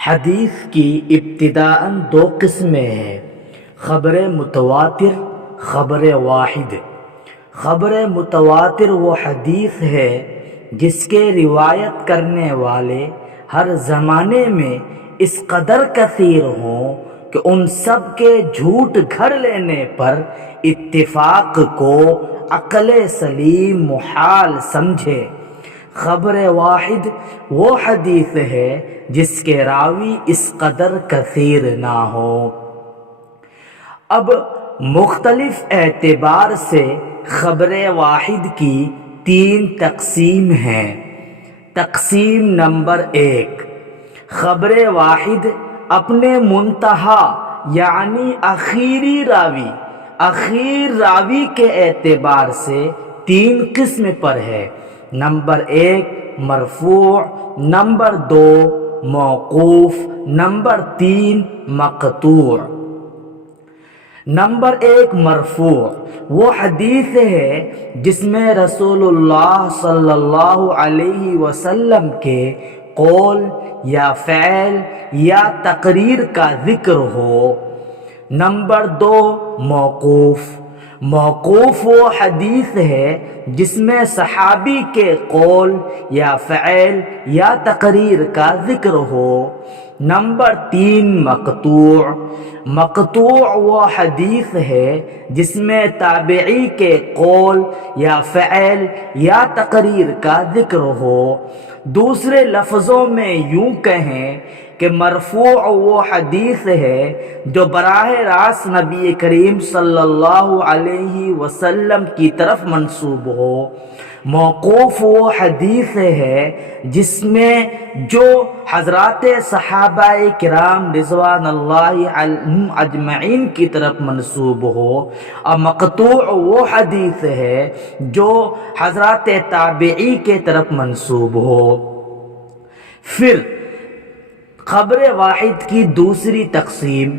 حدیث کی ابتداءً دو قسمیں ہیں، خبر متواتر، خبر واحد۔ خبر متواتر وہ حدیث ہے جس کے روایت کرنے والے ہر زمانے میں اس قدر کثیر ہوں کہ ان سب کے جھوٹ گھڑ لینے پر اتفاق کو عقل سلیم محال سمجھے۔ خبر واحد وہ حدیث ہے جس کے راوی اس قدر کثیر نہ ہو۔ اب مختلف اعتبار سے خبر واحد کی تین تقسیم ہیں۔ تقسیم نمبر 1، خبر واحد اپنے منتہا یعنی اخیر راوی کے اعتبار سے تین قسم پر ہے۔ نمبر 1 مرفوع، نمبر 2 موقوف، نمبر 3 مقطوع۔ نمبر 1 مرفوع وہ حدیث ہے جس میں رسول اللہ صلی اللہ علیہ وسلم کے قول یا فعل یا تقریر کا ذکر ہو۔ نمبر 2 موقوف وہ حدیث ہے جس میں صحابی کے قول یا فعل یا تقریر کا ذکر ہو۔ نمبر 3 مقطوع وہ حدیث ہے جس میں تابعی کے قول یا فعل یا تقریر کا ذکر ہو۔ دوسرے لفظوں میں یوں کہیں کہ مرفوع وہ حدیث ہے جو براہ راست نبی کریم صلی اللہ علیہ وسلم کی طرف منسوب ہو۔ موقوف وہ حدیث ہے جس میں جو حضرات صحابہ کرام رضوان اللہ علیہم اجمعین کی طرف منسوب ہو، اور مقطوع وہ حدیث ہے جو حضرات تابعی کے طرف منسوب ہو۔ پھر خبر واحد کی دوسری تقسیم،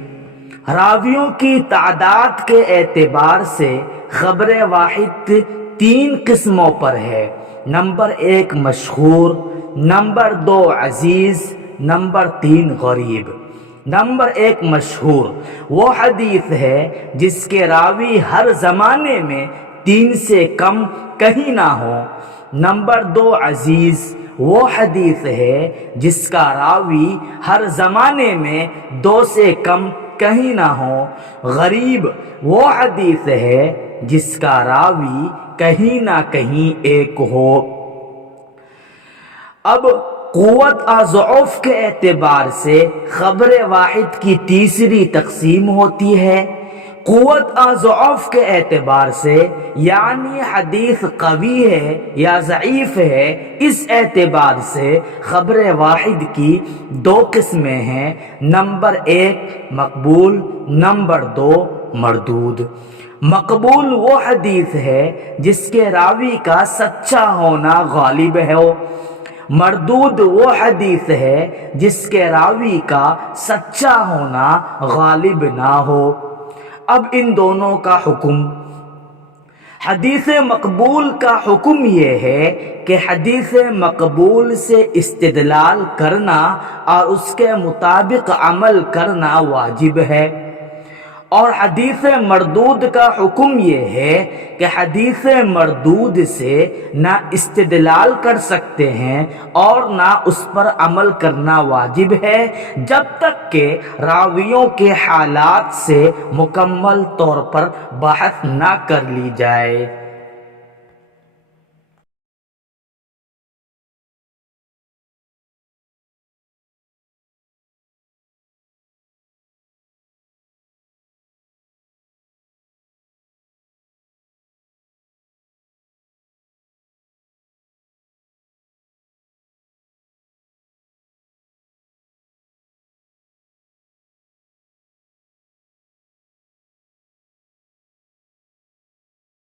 راویوں کی تعداد کے اعتبار سے خبر واحد تین قسموں پر ہے۔ نمبر 1 مشہور، نمبر 2 عزیز، نمبر 3 غریب۔ نمبر 1 مشہور وہ حدیث ہے جس کے راوی ہر زمانے میں 3 سے کم کہیں نہ ہو۔ نمبر 2 عزیز وہ حدیث ہے جس کا راوی ہر زمانے میں 2 سے کم کہیں نہ ہو۔ غریب وہ حدیث ہے جس کا راوی کہیں نہ کہیں ایک ہو۔ اب قوت اور ضعف کے اعتبار سے خبر واحد کی تیسری تقسیم ہوتی ہے۔ قوت اور ضعف کے اعتبار سے یعنی حدیث قوی ہے یا ضعیف ہے، اس اعتبار سے خبر واحد کی دو قسمیں ہیں۔ نمبر 1 مقبول، نمبر 2 مردود۔ مقبول وہ حدیث ہے جس کے راوی کا سچا ہونا غالب ہو۔ مردود وہ حدیث ہے جس کے راوی کا سچا ہونا غالب نہ ہو۔ اب ان دونوں کا حکم۔ حدیث مقبول کا حکم یہ ہے کہ حدیث مقبول سے استدلال کرنا اور اس کے مطابق عمل کرنا واجب ہے، اور حدیث مردود کا حکم یہ ہے کہ حدیث مردود سے نہ استدلال کر سکتے ہیں اور نہ اس پر عمل کرنا واجب ہے جب تک کہ راویوں کے حالات سے مکمل طور پر بحث نہ کر لی جائے۔